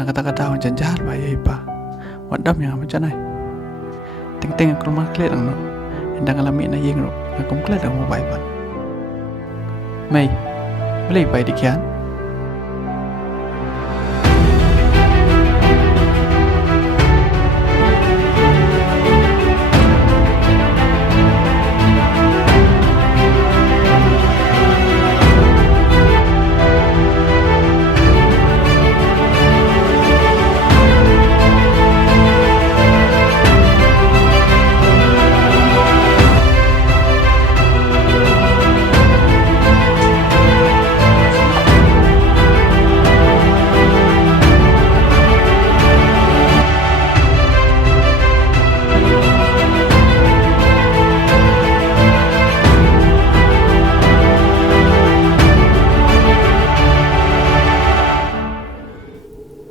Nak kata-kata macam jahat bahaya ipa. Wadam yang macam nai. Teng-teng ke rumah klet ang no. Endang alami na yeng ro. Ngakum klet ang mobile pan. Mai. Boleh pai dikian.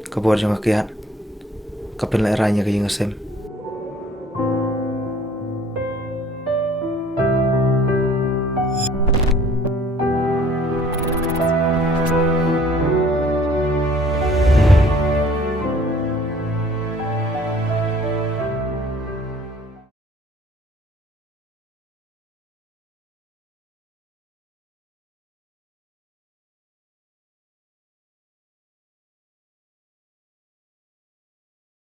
Kabuar jang kakian. Kapan lai raya kaya ngasem.